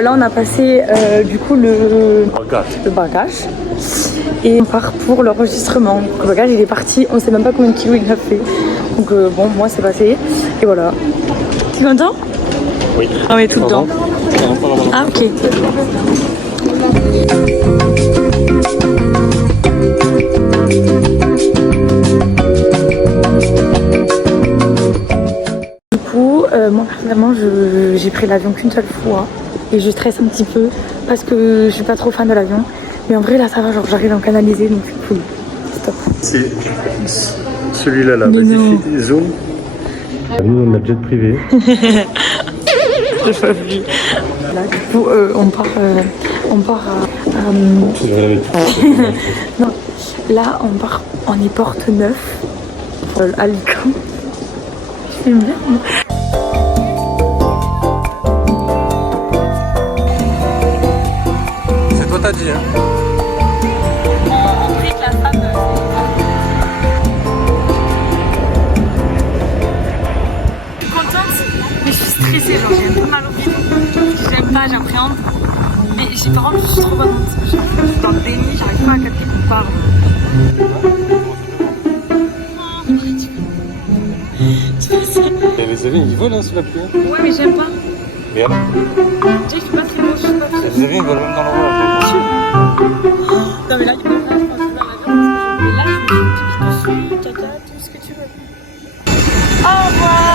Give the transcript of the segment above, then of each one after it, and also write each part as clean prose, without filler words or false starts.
là on a passé du coup le bagage et on part pour l'enregistrement. Le bagage il est parti, on sait même pas combien de kilos il a fait. Donc bon, moi c'est passé et voilà. Tu m'entends? Oui. Ah mais tout le temps. Ah ok. Du coup, moi personnellement j'ai pris l'avion qu'une seule fois et je stresse un petit peu parce que je suis pas trop fan de l'avion. Mais en vrai là ça va, genre j'arrive à me canaliser donc c'est cool. Stop. C'est celui-là là, vas-y zoom. Nous on a jet privé. J'ai pas vu. Là du coup on part à non, là on est porte 9 à Alicante. Je filme bien. C'est toi t'as dit hein. Mais je suis stressée, genre j'ai un peu mal au bide. J'aime pas, j'appréhende. Mais j'ai par contre, je suis trop contente. Je suis dans le déni, j'arrive pas à capter qu'on parle. Mais les avions ils volent hein, sous la pluie. Ouais, mais j'aime pas. Merde. Tu sais, je suis pas très beau, je suis pas très. Les avions ils volent même dans l'endroit. Non, mais là, il peut pas, je pense que là, l'avion, mais là, je me suis pipi dessus, caca, tout ce que tu veux. Au revoir.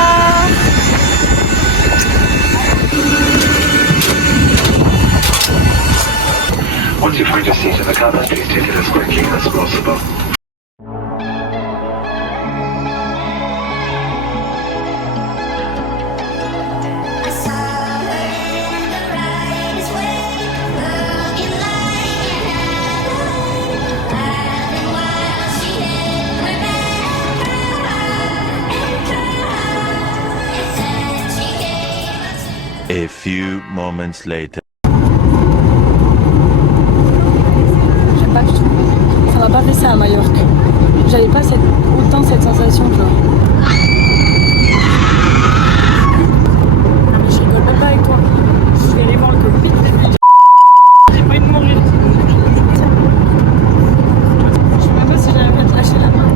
Once you find your seat in the cabin, please take it as quickly as possible. A few moments later. J'aime pas du tout. Ça m'a pas fait ça à Majorque. J'avais pas autant cette sensation genre. Non mais je rigole même pas avec toi. Je vais aller voir le cockpit. J'ai pas envie de mourir. Je sais même pas si j'arrive à te lâcher la main.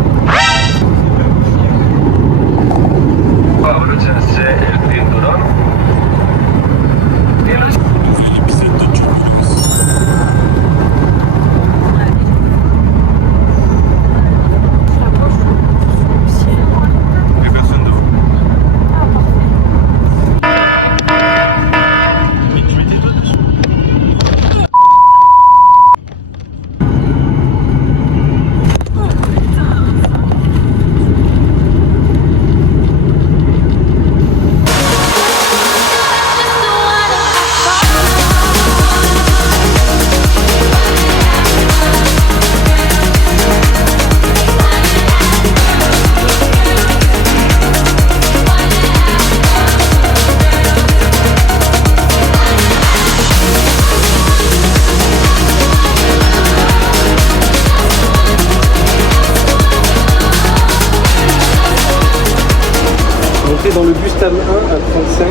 Dans le bus TAM 1 à 35,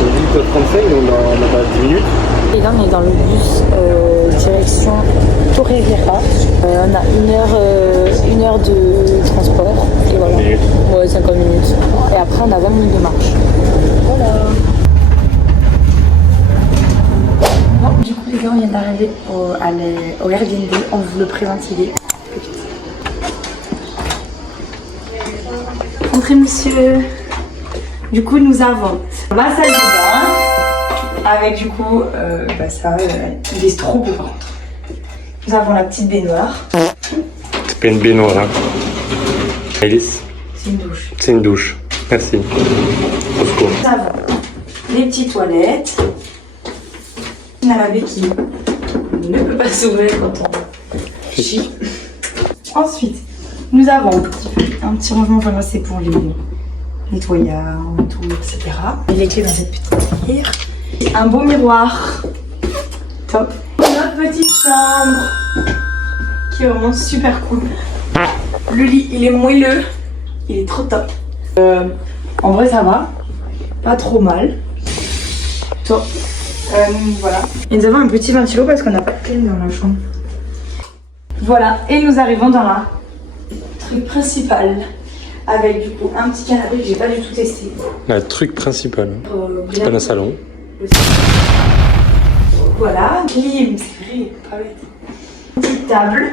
on dit 35, on a 10 minutes. Et là on est dans le bus direction Torrevieja. On a une heure de transport et voilà. Ouais, 50 minutes. Et après on a 20 minutes de marche. Voilà. Bon, du coup les gars on vient d'arriver au Airbnb. On vous le présente, il est entrez monsieur. Du coup nous avons ma salle de bain avec du coup ça il est trop beau par contre. Nous avons la petite baignoire. C'est pas une baignoire hein. Alice. C'est une douche. C'est une douche. Merci. Nous avons les petites toilettes. On a la béquille. On ne peut pas s'ouvrir quand on chie. Ensuite, nous avons un petit rangement, voilà, c'est pour les nettoyages, tout, etc. Et les clés dans cette petite bière. Un beau miroir. Top. Notre petite chambre qui est vraiment super cool. Le lit, il est moelleux. Il est trop top. En vrai, ça va. Pas trop mal. Top. Voilà. Et nous avons un petit ventilo parce qu'on n'a pas de clim dans la chambre. Voilà, et nous arrivons dans la truc principal. Avec du coup un petit canapé que j'ai pas du tout testé. Le truc principal. C'est pas un salon. Voilà, clim, c'est vrai, pas bête. Une petite table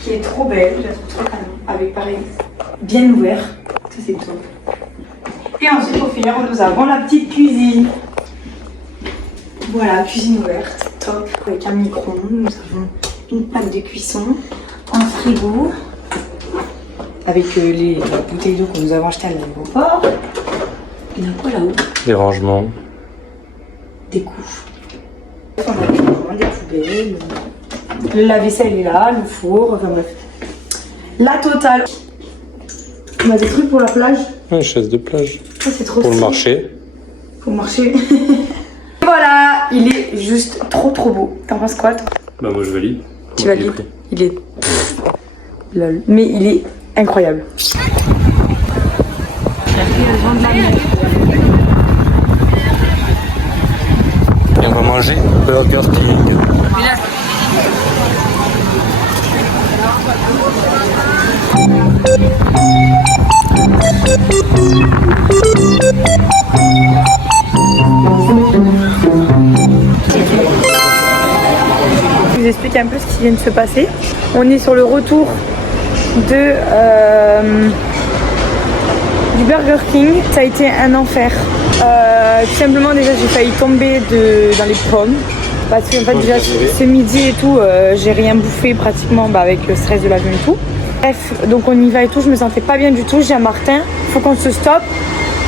qui est trop belle, je la trouve trop canon. Avec pareil, bien ouvert, ça c'est top. Et ensuite pour finir, nous avons la petite cuisine. Voilà, cuisine ouverte, top, avec un micro-ondes. Nous avons une plaque de cuisson, un frigo, avec les bouteilles d'eau que nous avons achetées à l'aéroport. Il y a quoi là-haut? Des rangements. Des couches. On a des rangements, des poubelles. Le lave-vaisselle est là, le four, enfin bref. La totale. On a des trucs pour la plage. Ouais, chaise de plage. Ça c'est trop Pour le stylé. marché. Pour marcher. Voilà, il est juste trop beau. T'en penses quoi toi? Bah moi je valide. Tu valides? Il est... Lol. Mais il est incroyable. Et on va manger Burger King. Je vous explique un peu ce qui vient de se passer. On est sur le retour de du Burger King. Ça a été un enfer. Tout simplement déjà j'ai failli tomber dans les pommes. Parce que en fait déjà ce midi et tout, j'ai rien bouffé pratiquement avec le stress de l'avion et tout. Bref, donc on y va et tout, je me sentais pas bien du tout. J'ai un Martin, faut qu'on se stoppe.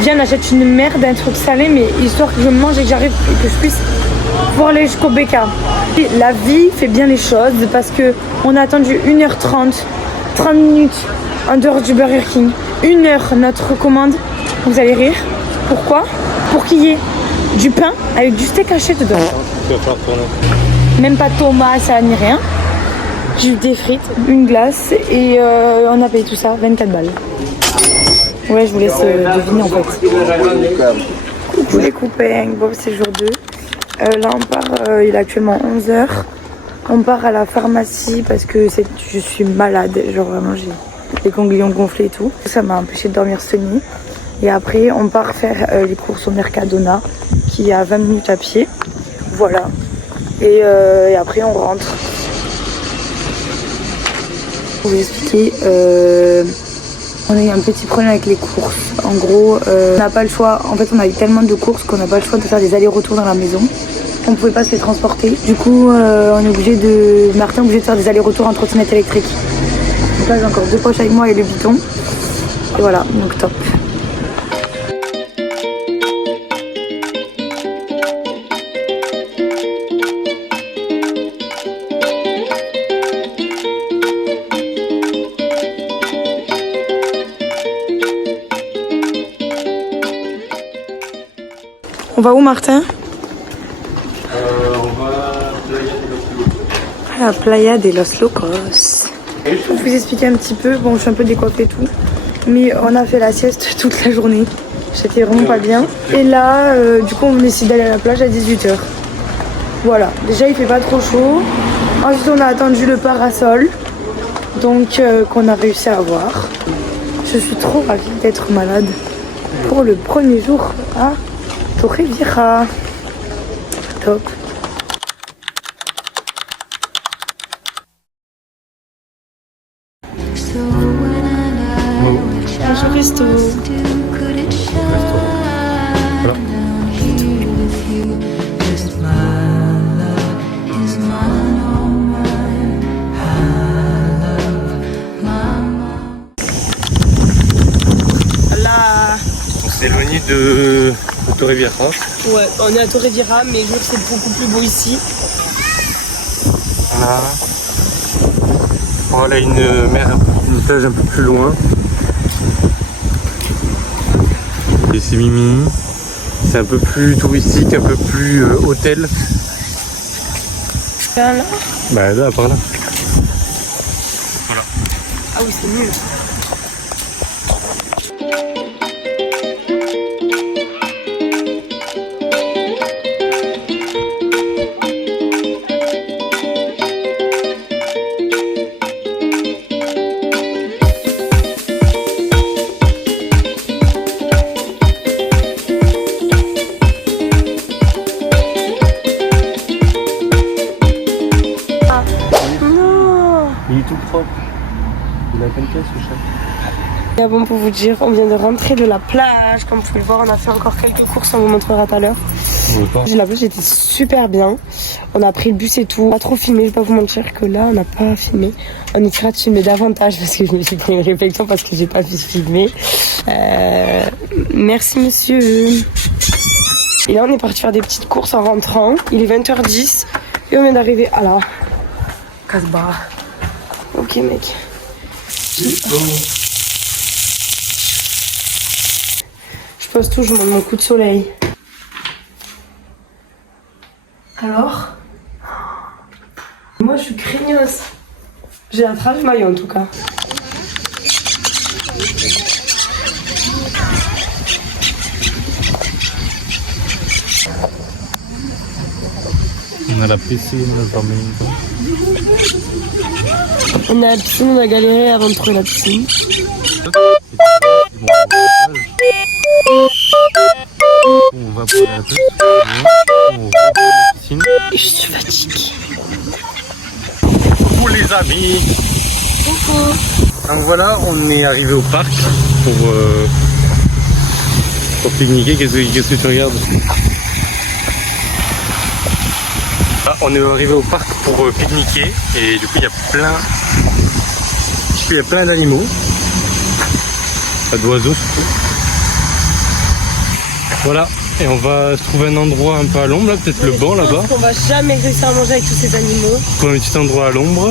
Viens, on achète une merde, un truc salé, mais histoire que je mange et que j'arrive et que je puisse pouvoir aller jusqu'au BK. La vie fait bien les choses parce que on a attendu 1h30, 30 minutes en dehors du Burger King. 1 heure notre commande, vous allez rire. Pourquoi? Pour qu'il y ait du pain avec du steak haché dedans. Tu vas falloir tourner. Même pas de tomate, ça ni rien. Juste des frites, une glace et on a payé tout ça 24 balles. Ouais, je vous laisse deviner en fait. Coucou les copains, bon c'est jour 2. Là on part, il est actuellement 11h. On part à la pharmacie parce que je suis malade, genre vraiment j'ai les ganglions gonflés et tout. Ça m'a empêché de dormir cette nuit. Et après on part faire les courses au Mercadona qui est à 20 minutes à pied. Voilà. Et après on rentre. Pour vous expliquer, on a eu un petit problème avec les courses. En gros, on n'a pas le choix. En fait, on a eu tellement de courses qu'on n'a pas le choix de faire des allers-retours dans la maison. On ne pouvait pas se les transporter. Du coup, on est obligé Martin est obligé de faire des allers-retours en trottinette électrique. Donc là, j'ai encore 2 poches avec moi et le bidon. Et voilà, donc top. On va où, Martin? On va à la Playa de los Locos. Pour vous expliquer un petit peu, bon je suis un peu décoiffée et tout, mais on a fait la sieste toute la journée. J'étais vraiment pas bien. Et là, du coup on décide d'aller à la plage à 18h. Voilà, déjà il fait pas trop chaud. Ensuite on a attendu le parasol, donc qu'on a réussi à avoir. Je suis trop ravie d'être malade pour le premier jour à Torrevieja. Top. Bonjour resto. Voilà. On s'est éloigné de Torrevieja. Ouais, on est à Torrevieja, mais je trouve que c'est beaucoup plus beau ici. Voilà une mer, une plage un peu plus loin. Et c'est Mimi. C'est un peu plus touristique, un peu plus hôtel. Là. Bah là, par là. Ah oui, c'est nul. est tout propre. Il a plein de pièces, le chat. Et bon, pour vous dire, on vient de rentrer de la plage. Comme vous pouvez le voir, on a fait encore quelques courses, on vous montrera tout à l'heure. La plage était super bien. On a pris le bus et tout. Pas trop filmé, je vais pas vous mentir que là, on n'a pas filmé. On essaiera de filmer davantage parce que je me suis pris une réflexion parce que j'ai pas pu filmer. Merci monsieur. Et là, on est parti faire des petites courses en rentrant. Il est 20h10 et on vient d'arriver à la Casbah. Ok mec. Je pose tout, je monte mon coup de soleil. Alors? Moi je suis craigneuse. J'ai attrapé le maillot en tout cas. On a la piscine, la famille. On a la piscine, on a galéré avant de trouver la piscine. On va pour la plage. On va pour la piscine. Je suis fatiguée. Coucou les amis. Coucou. Donc voilà, on est arrivé au parc pour pique-niquer. Qu'est-ce que tu regardes? Ah, on est arrivé au parc pour pique-niquer et du coup il y a plein d'animaux, d'oiseaux surtout. Voilà, et on va trouver un endroit un peu à l'ombre, là, peut-être le banc là-bas. On va jamais réussir à manger avec tous ces animaux. Trouver un petit endroit à l'ombre.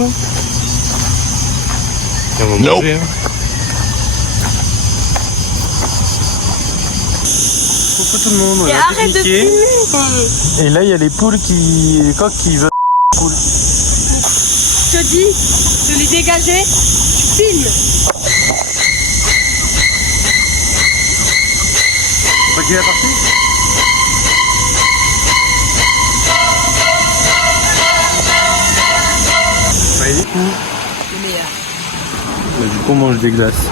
Et on va manger. Hein. Coucou tout le monde, on Et a arrête de pique-niqué. filmer. Et là il y a les poules les coqs qui veulent poules. Je te dis de les dégager, tu filmes. C'est pas qui est parti? Ouais, du coup. Bah, du coup on mange des glaces.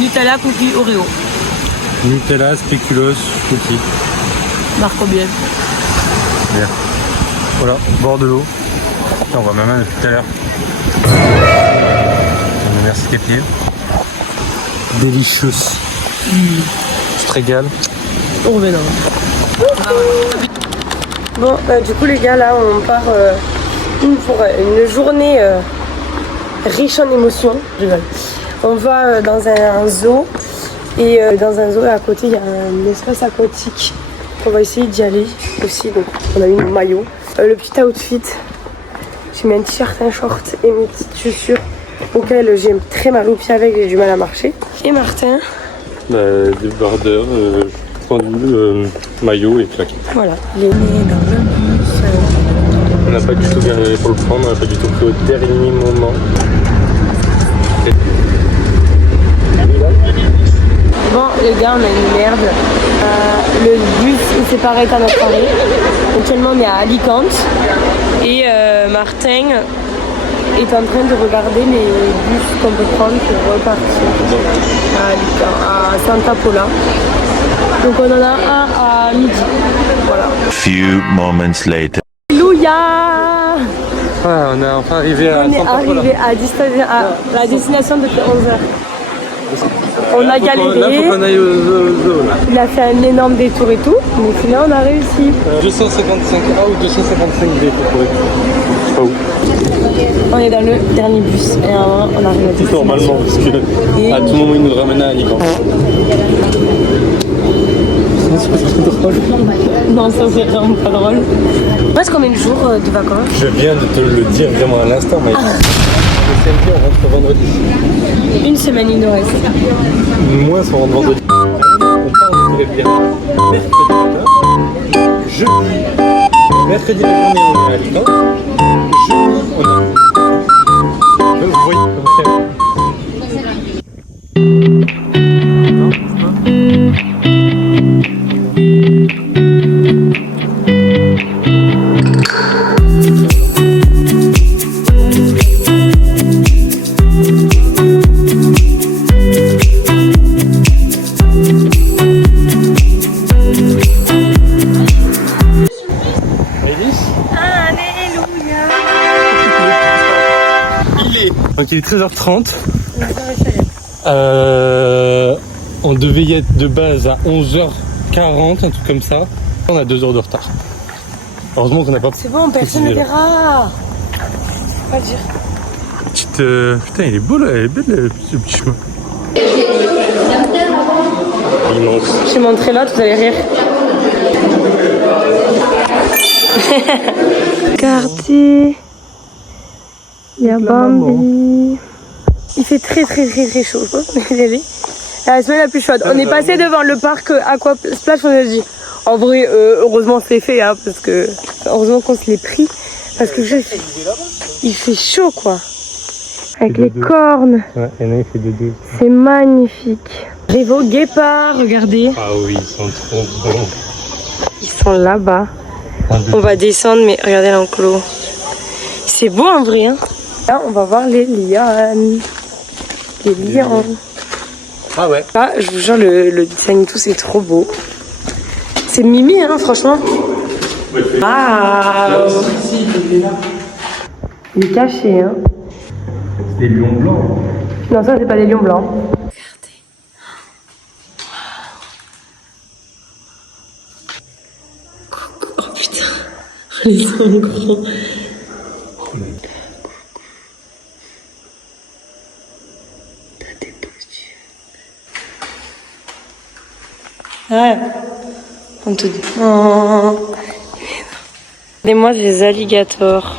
Nutella, cookies, Oreo. Nutella, spéculoos, cookies. Marco bien. Bien. Voilà, bord de l'eau. On va même depuis tout à l'heure. Merci tes pieds. Delicious. Tu te régales. Oh mais non. Bon, du coup les gars, là on part pour une journée riche en émotions. Je rigole. On va dans un zoo. Et dans un zoo à côté, il y a un espace aquatique. On va essayer d'y aller aussi. Donc, on a mis nos maillots. Le petit outfit. J'ai mis un t-shirt, un short et mes petites chaussures auxquelles j'ai très mal aux pieds avec, j'ai du mal à marcher. Et Martin. Des bardeurs, pendu, maillot et claquettes. Voilà, il est né dans le bus. On n'a pas du tout galéré pour le prendre, on n'a pas du tout pris au dernier moment. Bon les gars, on a une merde. Le bus il s'est pas arrêté à notre arrêt. Actuellement on est à Alicante. Et Martin est en train de regarder les bus qu'on peut prendre pour repartir à Alicante, à Santa Pola. Donc on en a un à midi. Voilà. Few moments later. Alléluia! Ah, on est enfin arrivé à On est Santa Pola. arrivé à la destination depuis 11h. On a galéré. Là, faut qu'on aille au zoo. Il a fait un énorme détour et tout, mais finalement on a réussi. 255A ou 255B, faut trouver. Je sais pas où. On est dans le dernier bus et on arrive à destination. Normalement, parce que à tout moment il nous ramène à Alicante. Non, ça c'est vraiment pas drôle. Il reste combien de jours de vacances? Je viens de te le dire vraiment à l'instant, mais le samedi on rentre vendredi. Une semaine il nous reste. Moi, on rentre vendredi. On part de bien. Mercredi la journée on est à Alicante. Jeudi on a. Vous voyez comme ça. Alléluia. Donc il est 13h30. On devait y être de base à 11h40, un truc comme ça. On a 2 heures de retard. Heureusement qu'on n'a pas... C'est bon, personne ne verra. Pas dire. Putain, il est beau là, il est belle ce petit chemin. Immense. Je vais montrer là, vous allez rire. Regardez. Il y a Bambi. Il fait très chaud. La semaine la plus chaude. On est passé devant le parc Aqua Splash, on a dit. En vrai, heureusement c'est fait, hein, parce que heureusement qu'on se l'est pris, parce que il fait chaud quoi. Avec les cornes. Ouais, il y en a, il fait de deux. C'est magnifique. Les veaux guépards, regardez. Ah oui, ils sont trop bons. Ils sont là-bas. On va descendre, mais regardez l'enclos. C'est beau en vrai. Hein. Là, on va voir les lianes. Les lions. Ah ouais. Là, je vous jure, le design et tout, c'est trop beau. C'est Mimi, hein, franchement. Ah. Il est caché, hein. Des lions blancs. Non, ça, c'est pas des lions blancs. Oh putain, ils sont gros. T'as des beaux yeux. Ouais, on te dit. Oh. Et moi, j'ai des alligators.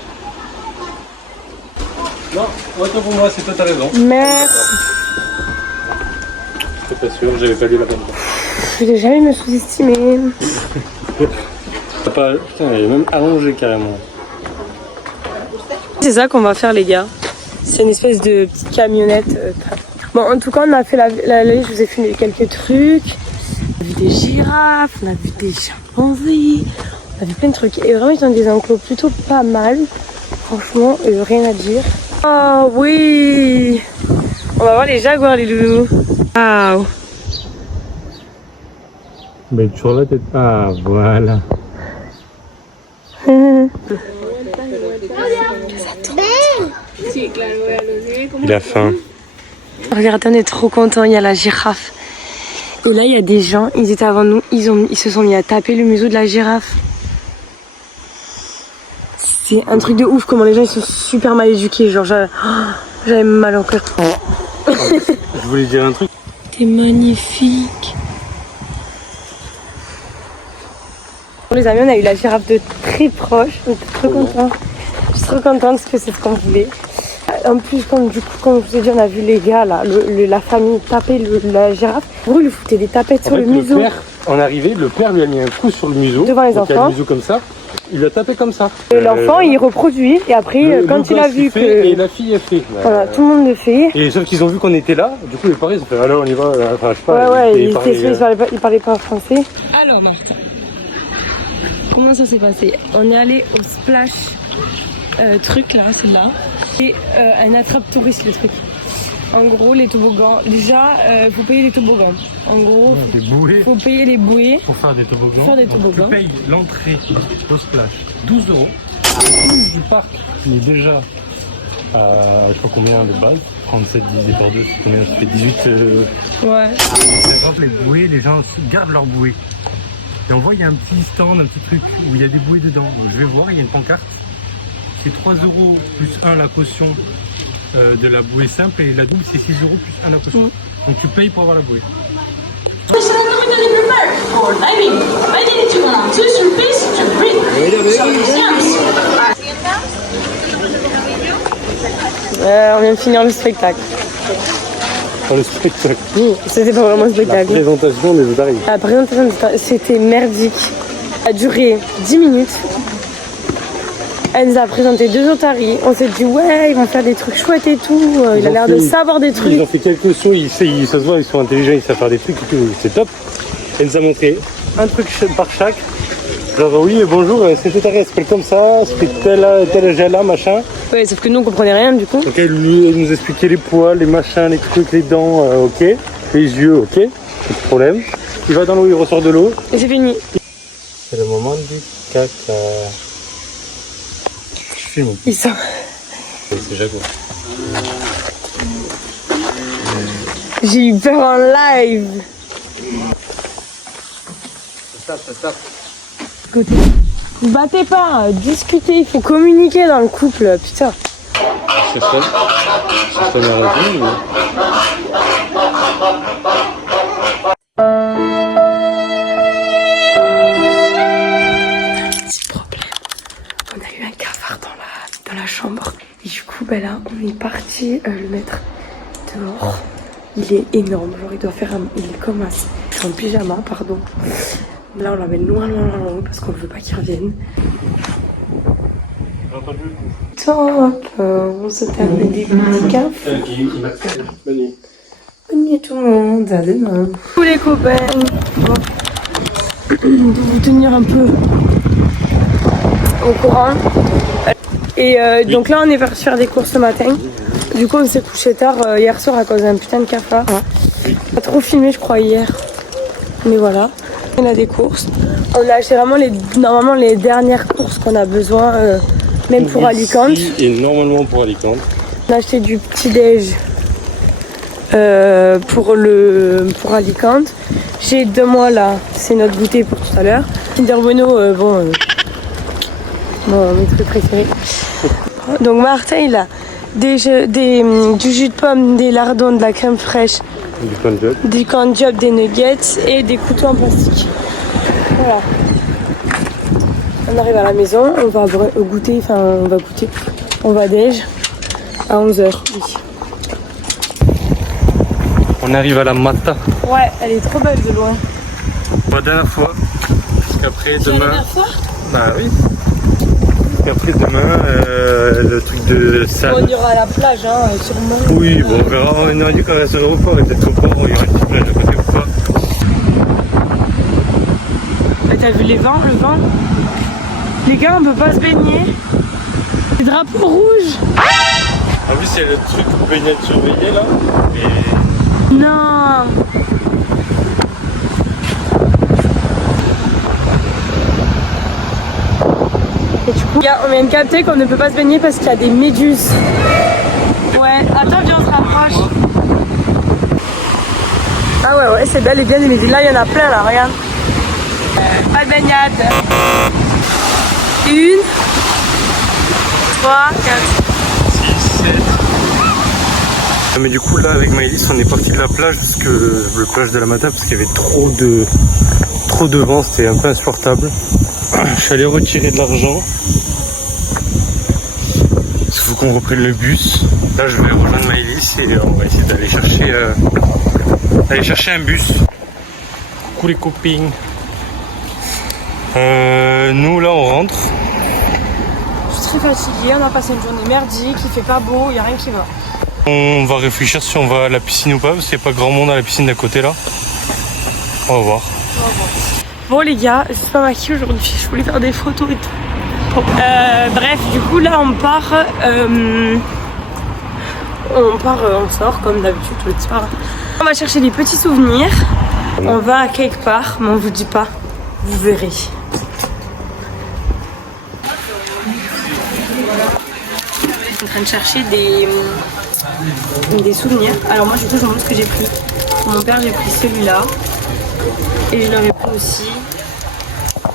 Non, autant pour moi, c'est toi, t'as raison. Merci. J'étais pas sûr, j'avais pas lu la peine. Je vais jamais me sous-estimer. Putain, il est même allongé carrément. C'est ça qu'on va faire, les gars. C'est une espèce de petite camionnette. Bon, en tout cas, on a fait je vous ai filmé quelques trucs. On a vu des girafes, on a vu des chimpanzés, on a vu plein de trucs. Et vraiment, ils ont des enclos plutôt pas mal. Franchement, rien à dire. Oh oui! On va voir les jaguars, les loulous. Waouh! Mais toujours la tête. Ah, voilà. Il a faim. Regardez, on est trop contents, il y a la girafe. Et là, il y a des gens, ils étaient avant nous, ils se sont mis à taper le museau de la girafe. C'est un truc de ouf, comment les gens ils sont super mal éduqués. Genre, j'avais mal au cœur. Je voulais dire un truc. T'es magnifique. Les amis, on a eu la girafe de très proche. On était trop contents. Je suis trop contente parce que c'est ce qu'on voulait. En plus, comme je vous ai dit, on a vu les gars, là, la famille taper la girafe. Pour eux, ils lui foutaient des tapettes sur le museau. En arrivée, le père lui a mis un coup sur le museau. Devant les enfants. Il a le museau comme ça. Il l'a tapé comme ça. Et l'enfant, il reproduit. Et après, quand il a vu que... Et la fille a fait. Voilà, tout le monde le fait. Et sauf qu'ils ont vu qu'on était là. Du coup, les parents, ils ont fait, alors on y va. Enfin, je sais pas. Ouais, ils parlaient pas français. Alors, Martin, comment ça s'est passé? On est allé au splash truc, là, c'est là. Et un attrape-touriste, le truc. En gros, les toboggans. Déjà, faut payer les toboggans. En gros, faut payer les bouées. Pour faire des toboggans. Donc, tu payes l'entrée au splash 12 €. Du parc qui est déjà à je sais pas combien de base. 37 divisé par 2, c'est combien? Ça fait 18. Ouais. Par exemple, les bouées, les gens gardent leurs bouées. Et on voit, il y a un petit stand, un petit truc où il y a des bouées dedans. Donc je vais voir, il y a une pancarte. C'est 3 € plus 1 la caution de la bouée simple et la double c'est 6 € plus 1 la caution. Donc tu payes pour avoir la bouée. On vient de finir le spectacle. Pour le spectacle. Oui, c'était pas vraiment un spectacle. La présentation des otaries. La présentation, c'était merdique. Ça a duré 10 minutes. Elle nous a présenté 2 otaries. On s'est dit, ouais, ils vont faire des trucs chouettes et tout. Il a l'air de savoir des trucs. Ils ont fait quelques sauts, ça se voit, ils sont intelligents, ils savent faire des trucs et tout. C'est top. Elle nous a montré un truc par chaque. Genre, oui, bonjour, cette otarie elle s'appelle comme ça, ça fait tel gel-là, machin. Ouais, sauf que nous on comprenait rien du coup. Donc elle nous expliquait les poils, les machins, les trucs, les dents, ok. Les yeux, ok. Pas de problème. Il va dans l'eau, il ressort de l'eau. Et c'est fini. C'est le moment du caca. Ils sont... C'est Jaguar. J'ai eu peur en live. Écoutez, vous battez pas, discutez, il faut communiquer dans le couple, putain. C'est ça. C'est ça la raison. Petit problème. On a eu un cafard dans la chambre. Et du coup, ben là, on est parti le mettre dehors. Il est énorme, genre il doit faire il est comme un pyjama, pardon. Là, on l'amène loin parce qu'on veut pas qu'il revienne. Top, on se termine des petits cafés. Bonne nuit tout le monde, à demain. Tous les copains, bon, de vous tenir un peu au courant. Et donc là, on est parti faire des courses ce matin. Du coup, on s'est couché tard hier soir à cause d'un putain de cafard. On a trop filmé, je crois, hier. Mais voilà, on a des courses. On a acheté vraiment normalement les dernières courses qu'on a besoin, même pour Alicante. Et normalement pour Alicante. On a acheté du petit-déj pour Alicante. J'ai 2 mois là, c'est notre goûter pour tout à l'heure. Kinder Bueno, mes trucs préférés. Donc Martin, il a du jus de pomme, des lardons, de la crème fraîche, du corn job, des nuggets et des couteaux en plastique. Voilà. On arrive à la maison, on va goûter, on va déj à 11h. Oui. On arrive à la Mata. Ouais, elle est trop belle de loin. La dernière fois, parce qu'après demain. La dernière fois ? Bah oui. Et après demain, le truc de salle. Bon, il y aura la plage, hein, sûrement. Oui, bon, on verra. On aurait dit qu'on reste à l'aéroport et peut-être au port, il y aura une petite plage de côté ou pas. T'as vu le vent? Les gars, on peut pas se baigner. Les drapeaux rouges. En plus, il y a le truc où peut y être surveillé là. Et... Non. Et du coup, on vient de capter qu'on ne peut pas se baigner parce qu'il y a des méduses. Ouais, attends, viens, on se rapproche. Ah ouais, c'est belle et bien les méduses. Là, il y en a plein, là, regarde. Pas de baignade. 1, 3, 4, 6, 7. Mais du coup, là, avec Maëlys, on est parti de la plage, le plage de la Mata, parce qu'il y avait trop de vent, c'était un peu insupportable. Je suis allé retirer de l'argent. Il faut qu'on reprenne le bus. Là, je vais rejoindre Maëlys et on va essayer d'aller chercher un bus. Coucou les copines. Nous, là, on rentre. Je suis très fatiguée, on a passé une journée merdique, il fait pas beau, il n'y a rien qui va. On va réfléchir si on va à la piscine ou pas, parce qu'il n'y a pas grand monde à la piscine d'à côté, là. On va voir. Bon les gars, je suis pas maquillée aujourd'hui, je voulais faire des photos et tout. Bon. Bref, du coup là on part, on sort comme d'habitude tous les soirs. On va chercher des petits souvenirs, on va à quelque part, mais on vous dit pas, vous verrez. Je suis en train de chercher des souvenirs. Alors moi du coup je vous montre ce que j'ai pris. Pour mon père j'ai pris celui-là. Et je leur ai pris aussi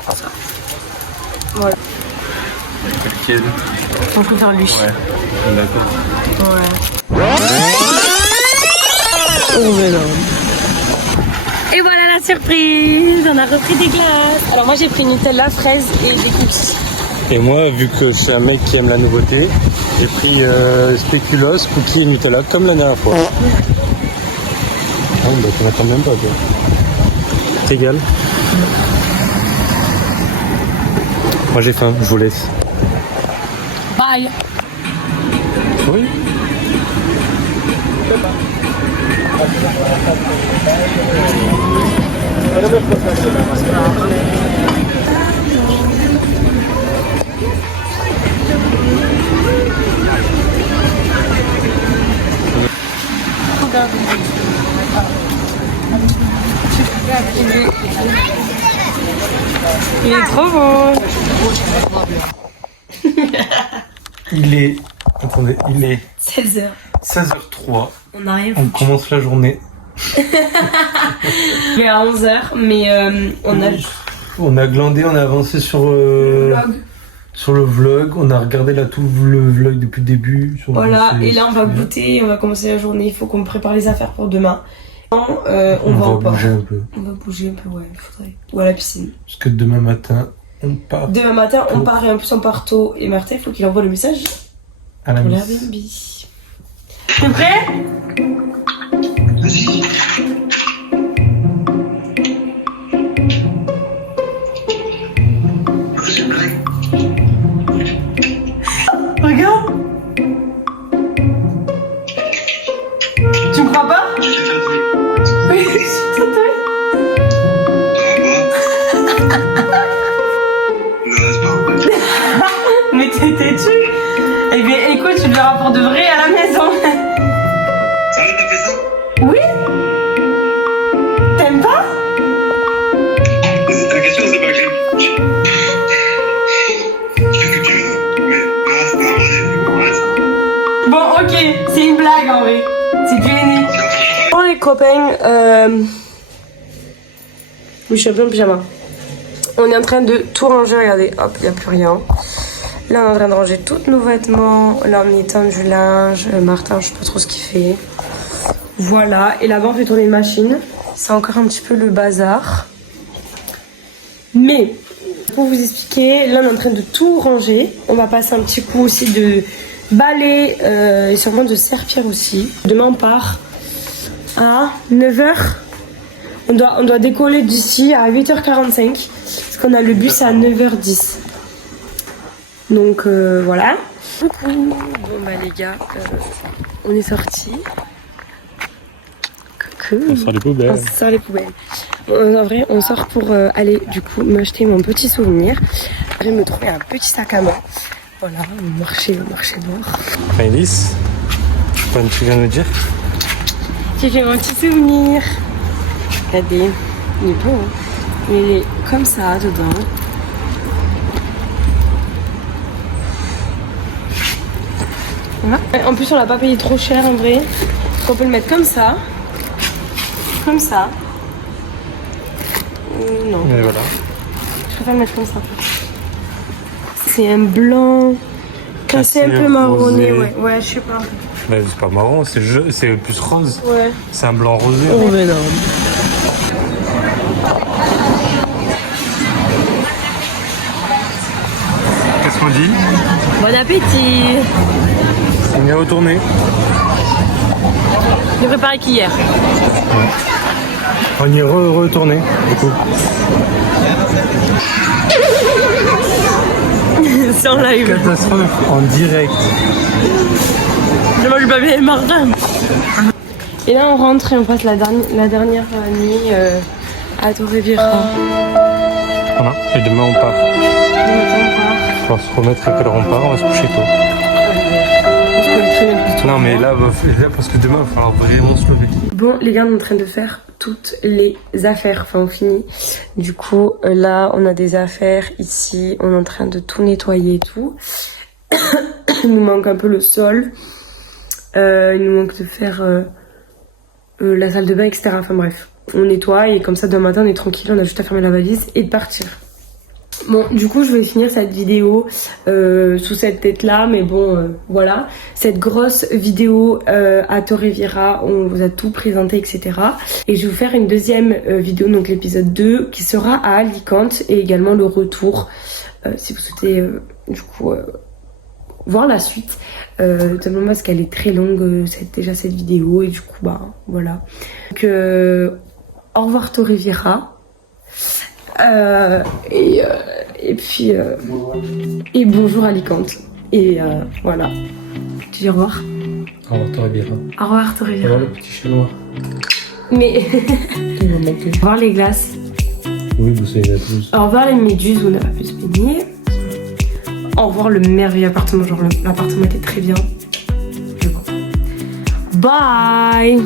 ça. Voilà. Lequel? On peut faire lui. Ouais, d'accord. Ouais. Oh mais non. Et voilà la surprise, on a repris des glaces. Alors moi j'ai pris Nutella, fraise et des cookies. Et moi, vu que c'est un mec qui aime la nouveauté, j'ai pris spéculoos, cookies et Nutella comme la dernière fois. Ah, bah tu m'attends même pas, toi. C'est égal. Moi j'ai faim, je vous laisse. Bye. Oui. Il est trop beau. Il est Attendez, il est 16h. 16h03. On n'a rien On foutu. commence la journée. Mais à 11h, mais On a glandé, on a avancé sur le vlog. On a regardé là tout le vlog depuis le début. Voilà, et là on va goûter, on va commencer la journée. Il faut qu'on prépare les affaires pour demain. On va bouger un peu. On va bouger un peu, ouais, il faudrait. Ou à la piscine. Parce que demain matin, on part. Demain matin, on part et en plus on part tôt. Et Martin, il faut qu'il envoie le message À la pour miss. l'Airbnb. T'es prêt? Vas-y. C'est une blague. Regarde! Tu me crois pas? Tu t'es tatoué. Oui, je suis tatouée. Ne reste pas. Mais t'es têtu? Eh bien, écoute, tu le verras pour de vrai à la maison. Ça va, t'as fait ça? Oui? T'aimes pas? La question, c'est pas quelle. Qu'est-ce que tu veux? Mais non, c'est pas vrai. Arrête. Bon, ok, c'est une blague en vrai. C'est du henné. Bon, les copains, oui, je suis un peu en pyjama. On est en train de tout ranger, regardez, hop, il n'y a plus rien. Là, on est en train de ranger tous nos vêtements. Là, on étend du linge. Martin, je sais pas trop ce qu'il fait. Voilà, et là-bas, on fait tourner une machine. C'est encore un petit peu le bazar. Mais, pour vous expliquer, là, on est en train de tout ranger. On va passer un petit coup aussi de balai et sûrement de serpillère aussi. Demain, on part à 9h. On doit décoller d'ici à 8h45 parce qu'on a le bus à 9h10. Donc voilà. Bon bah les gars, on est sortis. On sort les poubelles. On sort les poubelles. En vrai, on sort pour aller du coup m'acheter mon petit souvenir. Je vais me trouver un petit sac à main. Voilà, on marchait dehors. Maëlys, tu viens de me dire? J'ai fait mon petit souvenir. Regardez, il est beau, hein. Il est comme ça dedans. Voilà. En plus, on l'a pas payé trop cher en vrai. On peut le mettre comme ça. Comme ça. Non. Et voilà. Je préfère le mettre comme ça. C'est un blanc cassé un peu marronné. rosé. Ouais, je sais pas. Mais c'est pas marron, c'est plus rose. Ouais. C'est un blanc rosé. Oh, mais non. Qu'est-ce qu'on dit? Bon appétit. On vient retourner. J'ai préparé qu'hier. On y est retourné, du coup. C'est en live. Catastrophe en direct. Je mange pas bien Martin. Et là on rentre et on passe la dernière nuit à Torrevieja. Voilà. Et demain on part. On va se remettre à quelle heure on part, on va se coucher tôt. Non mais là parce que demain il va falloir vraiment se lever. Bon les gars, on est en train de faire toutes les affaires, enfin on finit. Du coup là on a des affaires ici, on est en train de tout nettoyer et tout. Il nous manque un peu le sol. Il nous manque de faire la salle de bain, etc. Enfin bref, on nettoie et comme ça demain matin on est tranquille, on a juste à fermer la valise et de partir. Bon, du coup, je vais finir cette vidéo sous cette tête-là, mais bon, voilà. Cette grosse vidéo à Torrevieja, on vous a tout présenté, etc. Et je vais vous faire une deuxième vidéo, donc l'épisode 2, qui sera à Alicante, et également le retour, si vous souhaitez, du coup, voir la suite. Simplement parce qu'elle est très longue, déjà cette vidéo, et du coup, bah, voilà. Donc, au revoir Torrevieja. Et puis et bonjour Alicante et voilà. Tu dis au revoir. Au revoir Torrevieja. Au revoir Torrevieja. Au revoir le petit chat noir. Mais Il m'a manqué. au revoir les glaces. Oui, vous savez la tous. Au revoir les méduses où on n'a pas pu se baigner. Au revoir le merveilleux appartement, genre l'appartement était très bien. Je vois. Bye.